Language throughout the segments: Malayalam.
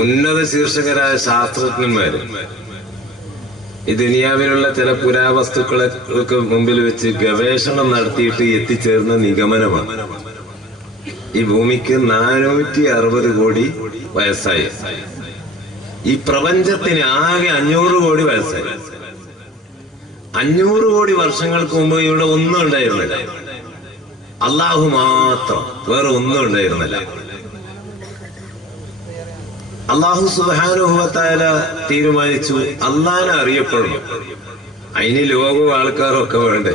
ഉന്നത ശീർഷകരായ ശാസ്ത്രജ്ഞന്മാര് ഈ ദുനിയാവിലുള്ള ചില പുരാവസ്തുക്കൾക്ക് മുമ്പിൽ വെച്ച് ഗവേഷണം നടത്തിയിട്ട് എത്തിച്ചേർന്ന നിഗമനമാണ് ഈ ഭൂമിക്ക് 460 കോടി വയസ്സായി. ഈ പ്രപഞ്ചത്തിന് ആകെ 500 കോടി വയസ്സായി. 500 കോടി വർഷങ്ങൾക്ക് മുമ്പ് ഇവിടെ ഒന്നും ഉണ്ടായിരുന്നില്ല. അള്ളാഹു മാത്രം, വേറെ ഒന്നും ഉണ്ടായിരുന്നില്ല. അള്ളാഹു സുബ്ഹാനഹു വ തആല തീരുമാനിച്ചു അള്ളാഹിനെ അറിയപ്പെടണം. അതിന് ലോകവും ആൾക്കാരും ഒക്കെ വേണ്ടേ.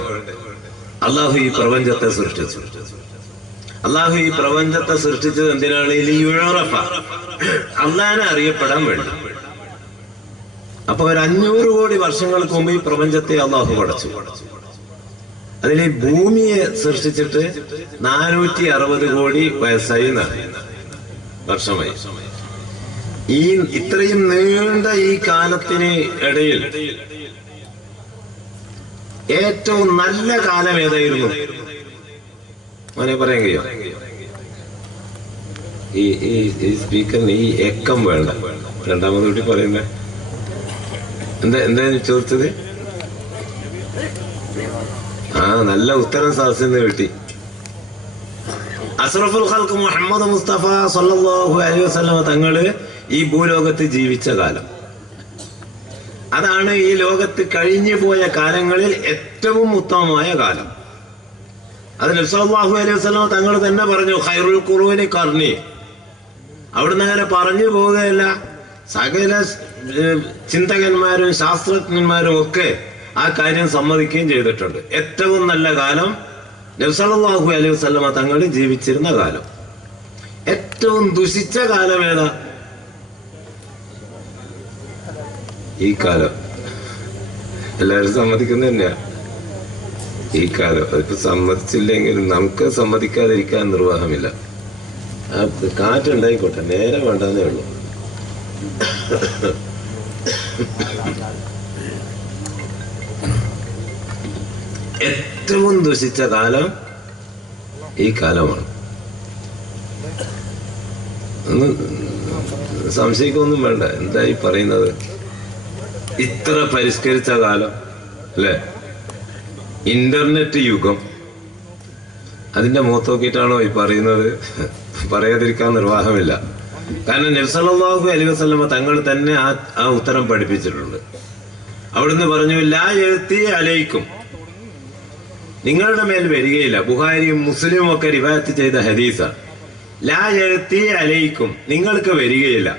അള്ളാഹു ഈ പ്രപഞ്ചത്തെ സൃഷ്ടിച്ചു. അള്ളാഹു ഈ പ്രപഞ്ചത്തെ സൃഷ്ടിച്ചത് എന്തിനാണ്? അള്ളാഹിനെ അറിയപ്പെടാൻ വേണ്ടി. അപ്പൊ ഒരു 500 കോടി വർഷങ്ങൾക്ക് മുമ്പ് ഈ പ്രപഞ്ചത്തെ അള്ളാഹു പടച്ചു. അതിൽ ഭൂമിയെ സൃഷ്ടിച്ചിട്ട് 460 കോടി വയസ്സായി വർഷമായി. ഈ ഇത്രയും നീണ്ട ഈ കാലത്തിന് ഇടയിൽ ഏറ്റവും നല്ല കാലം ഏതായിരുന്നു? മോനെ പറയാൻ കഴിയോ? ഈ സ്പീക്കറിന് ഈ എക്കം വേണ്ട. രണ്ടാമത് കൂടി പറയുന്നേ എന്താ ചോദിച്ചത്? നല്ല ഉത്തരം സാധിച്ചെന്ന് കിട്ടി. അഷ്റഫുൽ ഖൽഖ് മുഹമ്മദ് മുസ്തഫ സല്ലല്ലാഹു അലൈഹി വസല്ലം തങ്ങള് ഈ ഭൂലോകത്ത് ജീവിച്ച കാലം, അതാണ് ഈ ലോകത്ത് കഴിഞ്ഞു പോയ കാലങ്ങളിൽ ഏറ്റവും ഉത്തമമായ കാലം. അത് നബി സല്ലല്ലാഹു അലൈഹി വസല്ലം തങ്ങൾ തന്നെ പറഞ്ഞു, ഖൈറുൽ ഖുറൂനി ഖർനി. അവിടുന്ന് അങ്ങനെ പറഞ്ഞു പോവുകയല്ല, സകല ചിന്തകന്മാരും ശാസ്ത്രജ്ഞന്മാരും ഒക്കെ ആ കാര്യം സമ്മതിക്കുകയും ചെയ്തിട്ടുണ്ട്. ഏറ്റവും നല്ല കാലം നബി സല്ലല്ലാഹു അലൈഹി വസല്ലം തങ്ങൾ ജീവിച്ചിരുന്ന കാലം. ഏറ്റവും ദുഷിച്ച കാലം ഏതാ? ഈ കാലം. എല്ലാവരും സമ്മതിക്കുന്ന തന്നെയാ ഈ കാലം. അതിപ്പോ സമ്മതിച്ചില്ലെങ്കിലും നമുക്ക് സമ്മതിക്കാതിരിക്കാൻ നിർവാഹമില്ല. കാറ്റുണ്ടായിക്കോട്ടെ, നേരെ വേണ്ടെന്നേ ഉള്ളൂ. ഏറ്റവും ദുഷിച്ച കാലം ഈ കാലമാണ്. ഒന്നും സംശയിക്കൊന്നും വേണ്ട. എന്തായി പറയുന്നത്? ഇത്ര പരിഷ്കരിച്ച കാലം അല്ലെ? ഇന്റർനെറ്റ് യുഗം. അതിന്റെ മുഖത്ത് നോക്കിയിട്ടാണോ ഈ പറയുന്നത്? പറയാതിരിക്കാൻ നിർവാഹമില്ല. കാരണം നബി സല്ലല്ലാഹു അലൈഹി വസല്ലം തങ്ങൾ തന്നെ ആ ഉത്തരം പഠിപ്പിച്ചിട്ടുണ്ട്. അവിടുന്ന് പറഞ്ഞു, ലാ യഅതി അലൈക്കും, നിങ്ങളുടെ മേൽ വരികയില്ല. ബുഖാരിയും മുസ്ലിമും ഒക്കെ റിവായത്ത് ചെയ്ത ഹദീസ. ലാ യഅതി അലൈക്കും, നിങ്ങൾക്ക് വരികയില്ല.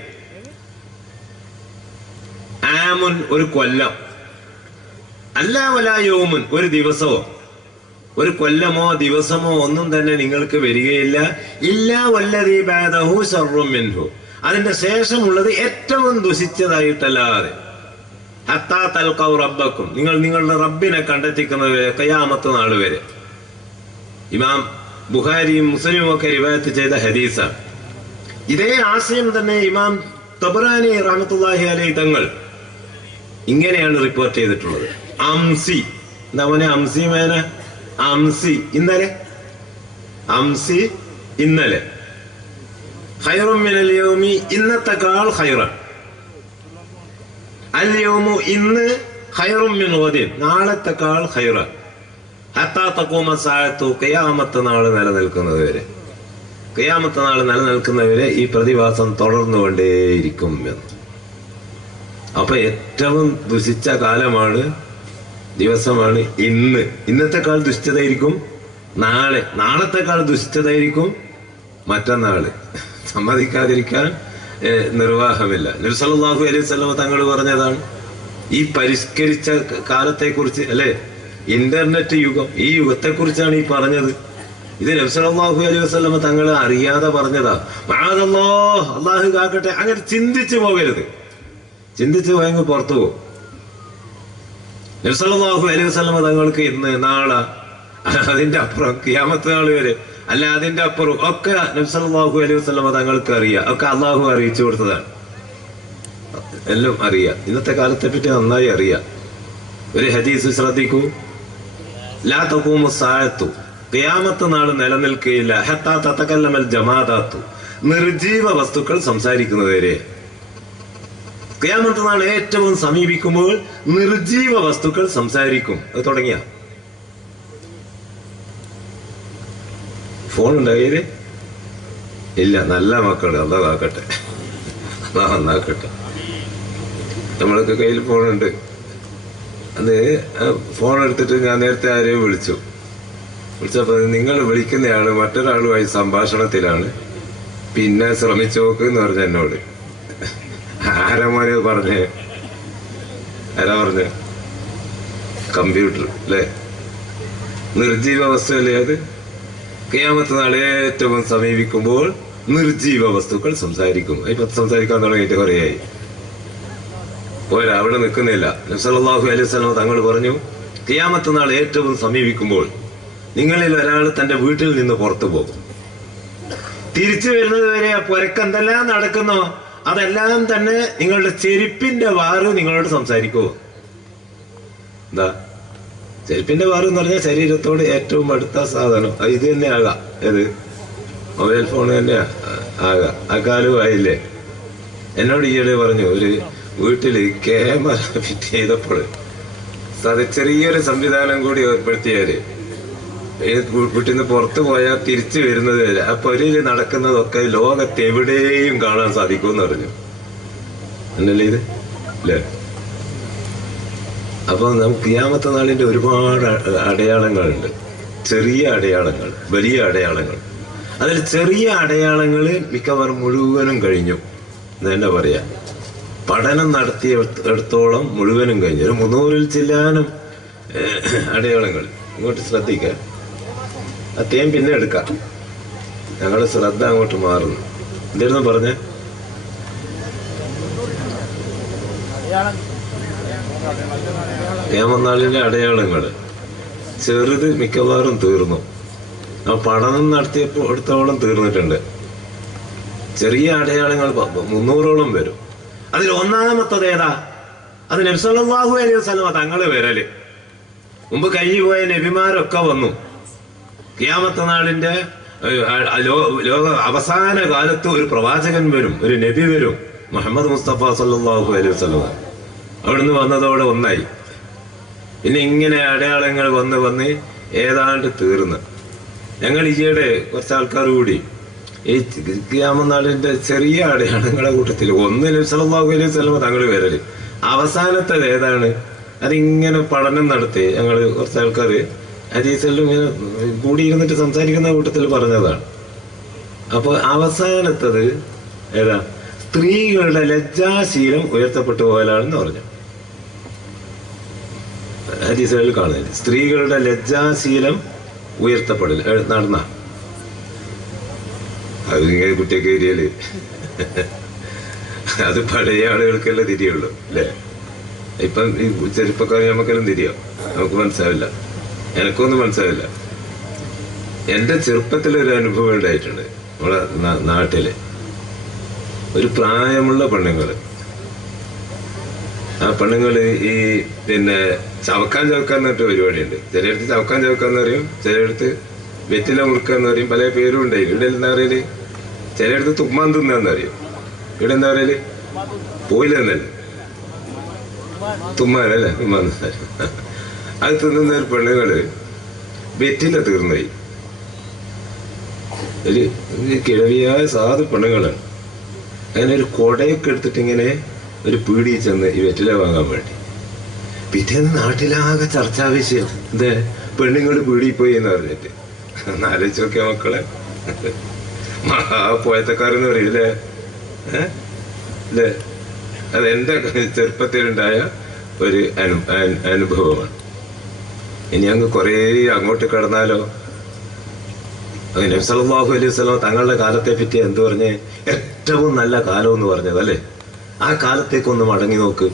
ആമുൻ, ഒരു കൊല്ലം. അല്ലാ വലാ യൗമുൻ, ഒരു ദിവസമോ ഒരു കൊല്ലമോ ദിവസമോ ഒന്നും തന്നെ നിങ്ങൾക്ക് വരികയില്ല. ഇല്ലാ വല്ലദീ ബഅദഹു ശർറുൻ മിൻഹു, അതിന്റെ ശേഷമുള്ളത് ഏറ്റവും ദുഷിച്ചതായിട്ടല്ലാതെ. ഹത്താ തൽഖൗ റബ്ബക്കും, നിങ്ങൾ നിങ്ങളുടെ റബ്ബിനെ കണ്ടെത്തിക്കുന്നത് വരെ, ഖിയാമത്ത് നാൾ വരെ. ഇമാം ബുഖാരിയും മുസ്ലിമും ഒക്കെ റിവായത്ത് ചെയ്ത ഹദീസാണ്. ഇതേ ആശയം തന്നെ ഇമാം തബറാനി റഹ്മത്തുള്ളാഹി അലൈഹി തങ്ങൾ ഇങ്ങനെയാണ് റിപ്പോർട്ട് ചെയ്തിട്ടുള്ളത്. അംസി, എന്താ മോനെ അംസി മേന? അംസി, ഇന്നലെ. അംസി, ഇന്നലെ. ഖൈറുൻ മിനൽ യൗമി, ഇന്നത്തെക്കാൾ ഖൈറാൻ. അൽ യൗമു, ഇന്ന്. ഖൈറുൻ മിൻ ഗദിൻ, നാളത്തെക്കാൾ ഖൈറാൻ. ഹത്താ തഖൂമ സഅതു, ഖിയാമത്ത് നാൾ നിലനിൽക്കുന്നത് വരെ. ഖിയാമത്ത് നാൾ നിലനിൽക്കുന്നവരെ ഈ പ്രതിഭാസം തുടർന്നുകൊണ്ടേയിരിക്കും എന്ന്. അപ്പൊ ഏറ്റവും ദുഷിച്ച കാലമാണ്, ദിവസമാണ് ഇന്ന്. ഇന്നത്തെക്കാൾ ദുഷിച്ചതായിരിക്കും നാളെ, നാളത്തെക്കാൾ ദുഷിച്ചതായിരിക്കും മറ്റന്നാള്. സമ്മതിക്കാതിരിക്കാൻ നിർവാഹമില്ല. നബി സല്ലല്ലാഹു അലൈഹി വസല്ലം തങ്ങൾ പറഞ്ഞതാണ് ഈ പരിഷ്കരിച്ച കാലത്തെ കുറിച്ച് അല്ലെ? ഇന്റർനെറ്റ് യുഗം, ഈ യുഗത്തെ കുറിച്ചാണ് ഈ പറഞ്ഞത്. ഇത് നബി സല്ലല്ലാഹു അലൈഹി വസല്ലം തങ്ങൾ അറിയാതെ പറഞ്ഞതാ. മഅദല്ലാഹ്, അല്ലാഹു കാക്കട്ടെ. അങ്ങനെ ചിന്തിച്ചു പോകരുത്. ചിന്തിച്ചു പോയെങ്കിൽ പുറത്തു പോകും. നബി സല്ലല്ലാഹു അലൈഹി വസല്ലം തങ്ങൾക്ക് ഇന്ന്, നാളെ, അതിന്റെ അപ്പുറം ഖിയാമത്ത് നാൾ വരെ, അല്ല അതിന്റെ അപ്പുറം ഒക്കെ നബി സല്ലല്ലാഹു അലൈഹി വസല്ലം തങ്ങൾക്ക് അറിയാം. ഒക്കെ അള്ളാഹു അറിയിച്ചു കൊടുത്തതാണ്. എല്ലാം അറിയാം. ഇന്നത്തെ കാലത്തെ പറ്റി നന്നായി അറിയാം. ഒരു ഹദീസ് ശ്രദ്ധിക്കൂ. ലാ തഖൂമു സാഅത്തു, ഖിയാമത്ത് നാൾ നിലനിൽക്കുകയില്ല. ഹത്താ തതകല്ലമൽ ജമാദാത്തു, നിർജീവ വസ്തുക്കൾ സംസാരിക്കുന്നതുവരെ. ഖിയാമത്ത് നാൾ ഏറ്റവും സമീപിക്കുമ്പോൾ നിർജീവ വസ്തുക്കൾ സംസാരിക്കും. അത് തുടങ്ങിയ ഫോൺ ഉണ്ടാകേര് ഇല്ല. നല്ല മക്കള് അല്ലാഹ് കാക്കട്ടെ, അല്ലാഹ് നന്നാക്കട്ടെ. നമ്മളൊക്കെ കയ്യിൽ ഫോണുണ്ട്. അത് ഫോൺ എടുത്തിട്ട് ഞാൻ നേരത്തെ ആരെയോ വിളിച്ചപ്പോ നിങ്ങൾ വിളിക്കുന്നയാള് മറ്റൊരാളുമായി സംഭാഷണത്തിലാണ്, പിന്നെ ശ്രമിച്ചു നോക്ക് എന്ന് പറഞ്ഞ എന്നോട്. ആരാ പറഞ്ഞേ? കമ്പ്യൂട്ടർ അല്ലേ? നിർജീവ വസ്തുവല്ലേ അത്? ഖിയാമത്ത് നാൾ ഏറ്റവും സമീപിക്കുമ്പോൾ നിർജീവ വസ്തുക്കൾ സംസാരിക്കും. ഇപ്പൊ സംസാരിക്കാൻ തുടങ്ങിയിട്ട് കുറേയായി. അവിടെ നിൽക്കുന്നില്ല. നബി സല്ലല്ലാഹു അലൈഹി വസല്ലം തങ്ങൾ പറഞ്ഞു, ഖിയാമത്ത് നാൾ ഏറ്റവും സമീപിക്കുമ്പോൾ നിങ്ങളിൽ ഒരാൾ തന്റെ വീട്ടിൽ നിന്ന് പുറത്തു പോകും. തിരിച്ചു വരുന്നത് വരെ പുരക്കെന്തെല്ലാം നടക്കുന്നോ അതെല്ലാം തന്നെ നിങ്ങളുടെ ചെരുപ്പിന്റെ വാറ് നിങ്ങളോട് സംസാരിക്കുമോ? എന്താ ചെരുപ്പിന്റെ വാറ് എന്ന് പറഞ്ഞാൽ ശരീരത്തോട് ഏറ്റവും അടുത്ത സാധനം ഇത് തന്നെ ആകാം. ഏത്? മൊബൈൽ ഫോൺ തന്നെ ആകാം. ആ കാലമായില്ലേ? എന്നോട് ഈയിടെ പറഞ്ഞു, ഒരു വീട്ടില് ക്യാമറ ഫിറ്റ് ചെയ്തപ്പോൾ അത് ചെറിയൊരു സംവിധാനം കൂടി ഏർപ്പെടുത്തിയാല് വീട്ടിൽ നിന്ന് പുറത്തു പോയാൽ തിരിച്ചു വരുന്നത് വരെ ആ പൊരയിൽ നടക്കുന്നതൊക്കെ ലോകത്ത് എവിടെയും കാണാൻ സാധിക്കുമെന്ന് പറഞ്ഞു. എന്നല്ലേ ഇത് അല്ലേ? അപ്പൊ നമുക്ക് ഖിയാമത്ത് നാളിന്റെ ഒരുപാട് അടയാളങ്ങളുണ്ട്. ചെറിയ അടയാളങ്ങൾ, വലിയ അടയാളങ്ങൾ. അതിൽ ചെറിയ അടയാളങ്ങള് മിക്കവാറും മുഴുവനും കഴിഞ്ഞു എന്ന് തന്നെ പറയാം. പഠനം നടത്തിയെടുത്തോളം മുഴുവനും കഴിഞ്ഞു. ഒരു 300-ൽ ചില്ലാനും അടയാളങ്ങൾ. ഇങ്ങോട്ട് ശ്രദ്ധിക്കുക. അത്യം പിന്നെ എടുക്കാം. ഞങ്ങളുടെ ശ്രദ്ധ അങ്ങോട്ട് മാറുന്നു. എന്തായിരുന്നു പറഞ്ഞേ? ഖിയാമത്ത് അടയാളങ്ങള് ചെറുത് മിക്കവാറും തീർന്നു. ആ പഠനം നടത്തിയപ്പോൾ എടുത്തോളം തീർന്നിട്ടുണ്ട്. ചെറിയ അടയാളങ്ങൾ 300ഓളം വരും. അതിൽ ഒന്നാമത്തത് ഏതാ? അത് നബി സല്ലല്ലാഹു അലൈഹി വസല്ലം തങ്ങള് വരല്. മുമ്പ് കഴിഞ്ഞു പോയ നബിമാരൊക്കെ വന്നു. ഖിയാമത്ത് നാളിന്റെ ലോക അവസാന കാലത്ത് ഒരു പ്രവാചകൻ വരും, ഒരു നബി വരും, മുഹമ്മദ് മുസ്തഫ സല്ലല്ലാഹു അലൈഹി വസല്ലം. അവിടുന്ന് വന്നതോടെ ഒന്നായി. പിന്നെ ഇങ്ങനെ അടയാളങ്ങൾ വന്ന് ഏതാണ്ട് തീർന്ന് ഞങ്ങൾ ഈയിടെ കുറച്ച് ആൾക്കാർ കൂടി ഈ ഖിയാമത്ത് നാളിന്റെ ചെറിയ അടയാളങ്ങളെ കൂട്ടത്തിൽ ഒന്ന് നബി സല്ലല്ലാഹു അലൈഹി വസല്ലം തങ്ങൾ വരല്. അവസാനത്തത് ഏതാണ്? അതിങ്ങനെ പഠനം നടത്തി ഞങ്ങൾ കുറച്ച് ആൾക്കാർ ഹദീസിലും ഇങ്ങനെ കൂടിയിരുന്നിട്ട് സംസാരിക്കുന്ന കൂട്ടത്തിൽ പറഞ്ഞതാണ്. അപ്പൊ അവസാനത്തത് ഏതാ? സ്ത്രീകളുടെ ലജ്ജാശീലം ഉയർത്തപ്പെട്ടു പോയാലാണെന്ന് പറഞ്ഞു. ഹദീസുകളിൽ കാണുന്നില്ല. സ്ത്രീകളുടെ ലജ്ജാശീലം ഉയർത്തപ്പെടൽ നടന്ന അത് ഇങ്ങനെ കുട്ടിയൊക്കെ ഏരിയയില് അത് പഴയ ആളുകൾക്കെല്ലാം തിരിയുള്ളൂ അല്ലേ? ഇപ്പം ഈ ചെറുപ്പക്കാർ നമുക്കെല്ലാം തിരിയോ? നമുക്ക് മനസ്സിലാവില്ല. എനക്കൊന്നും മനസ്സിലാവില്ല. എന്റെ ചെറുപ്പത്തിലൊരു അനുഭവം ഉണ്ടായിട്ടുണ്ട്. നമ്മളെ നാട്ടില് ഒരു പ്രായമുള്ള പെണ്ണുങ്ങള്, ആ പെണ്ണുങ്ങള് ഈ പിന്നെ ചവക്കാൻ എന്നിട്ട് പരിപാടിയുണ്ട്. ചിലയിടത്ത് ചവക്കാൻ എന്ന് പറയും, ചിലയിടത്ത് വെറ്റില മുറുക്കാന്ന് പറയും, പല പേരും ഉണ്ടായി. ഇവിടെ എന്താ പറയല്? ചിലയിടത്ത് തുമ്മാൻ തിന്നാന്ന് അറിയും. ഇവിടെ എന്താ പറയല്? പോയില്ലെന്നല്ലേ, തുമ്മാനല്ലേ, തുമ്മാൻ. അത് തിന്നുന്ന ഒരു പെണ്ണുങ്ങള് വെറ്റില തീർന്നുപോയി. ഒരു കിഴവിയായ സാധു പെണ്ണുങ്ങളാണ്. അങ്ങനെ ഒരു കൊടയൊക്കെ എടുത്തിട്ട് ഇങ്ങനെ ഒരു പീടി ചെന്ന് ഈ വെറ്റില വാങ്ങാൻ വേണ്ടി. പിറ്റേന്ന് നാട്ടിലാകെ ചർച്ചാ വിഷയം. എന്തേ പെണ്ണുങ്ങൾ പീടിയിൽ പോയി എന്ന് പറഞ്ഞിട്ട്. ആലോചിച്ച് നോക്കിയ മക്കളെ, മഹാപോയത്തക്കാരെന്ന് പറയൂല്ലേ? അല്ലേ? അത് എന്റെ ചെറുപ്പത്തിലുണ്ടായ ഒരു അനുഭവമാണ്. ഇനി അങ്ങ് കുറേ അങ്ങോട്ട് കടന്നാലോ? നബി സല്ലല്ലാഹു അലൈഹി വസല്ലം തങ്ങളുടെ കാലത്തെ പറ്റി എന്ത് പറഞ്ഞേ? ഏറ്റവും നല്ല കാലം എന്ന് പറഞ്ഞത് അല്ലേ? ആ കാലത്തേക്കൊന്ന് മടങ്ങി നോക്ക്.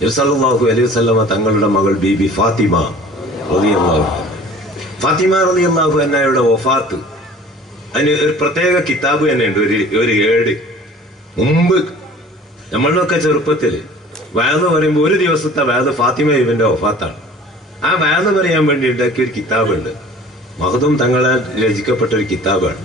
നബി സല്ലല്ലാഹു അലൈഹി വസല്ലം തങ്ങളുടെ മകൾ ബീബി ഫാത്തിമ റളിയല്ലാഹു അൻഹയുടെ വഫാത്ത്, അതിന് ഒരു പ്രത്യേക കിതാബ് തന്നെ ഉണ്ട്, ഒരു ഏട്. മുമ്പ് നമ്മളിലൊക്കെ ചെറുപ്പത്തില് വയന്ന് പറയുമ്പോൾ ഒരു ദിവസത്തെ വയന്ന് ഫാത്തിമ ബീബിന്റെ വഫാത്താണ്. ആ വയന്ന് പറയാൻ വേണ്ടി ഉണ്ടാക്കിയ ഒരു കിതാബുണ്ട്. മഖ്ദൂം തങ്ങളാൽ രചിക്കപ്പെട്ട ഒരു കിതാബാണ്.